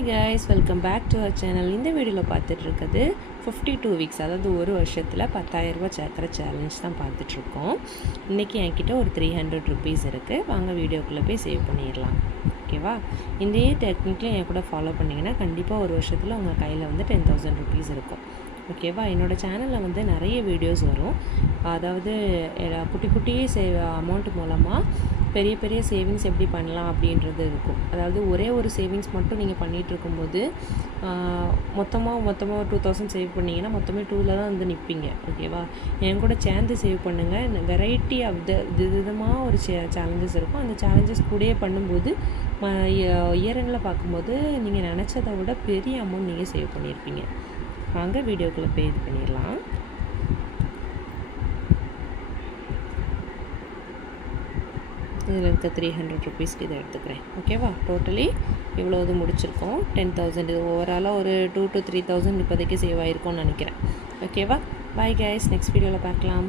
Hi guys, welcome back to our channel. இந்த வீடியோவில் பார்த்துட்ருக்குது 52 weeks, அதாவது ஒரு வருஷத்தில் 10,000 ரூபா சேர்க்குற சேலஞ்ச் தான் பார்த்துட்ருக்கோம். இன்றைக்கி என்கிட்ட ஒரு 300 ருபீஸ் இருக்குது. வாங்க வீடியோக்குள்ளே போய் சேவ் பண்ணிடலாம். ஓகேவா? இந்த டெக்னிக்கில் என் கூட ஃபாலோ பண்ணிங்கன்னா கண்டிப்பாக ஒரு வருஷத்தில் உங்கள் கையில் வந்து 10,000 ருபீஸ் இருக்கும். ஓகேவா? என்னோடய சேனலில் வந்து நிறைய வீடியோஸ் வரும். அதாவது குட்டி குட்டியே அமௌண்ட் மூலமாக பெரிய பெரிய சேவிங்ஸ் எப்படி பண்ணலாம் அப்படின்றது இருக்கும். அதாவது ஒரே ஒரு சேவிங்ஸ் மட்டும் நீங்கள் பண்ணிகிட்டு இருக்கும்போது மொத்தமாக 2000 சேவ் பண்ணிங்கன்னா மொத்தமே 2ல் தான் வந்து நிற்பீங்க. ஓகேவா? என் கூட சேர்ந்து சேவ் பண்ணுங்கள். வெரைட்டி ஆஃப் விதமாக ஒரு சேலஞ்சஸ் இருக்கும். அந்த சேலஞ்சஸ் கூடயே பண்ணும்போது இயர் எண்டில் பார்க்கும்போது நீங்கள் நினச்சதை விட பெரிய அமௌண்ட் நீங்கள் சேவ் பண்ணியிருப்பீங்க. வாங்க வீடியோக்குள்ளே போய் இது பண்ணிடலாம். இதில் இருக்க 300 ருபீஸ்க்கு இதை எடுத்துக்கிறேன். ஓகேவா? டோட்டலி இவ்வளோ இது முடிச்சிருக்கோம். 10,000. இது ஓவராலாக ஒரு 2 to 3,000 இப்போதைக்கு சேவ் ஆகிருக்கும்னு நினைக்கிறேன். ஓகேவா? பாய் கைஸ், நெக்ஸ்ட் வீடியோவில் பார்க்கலாம்.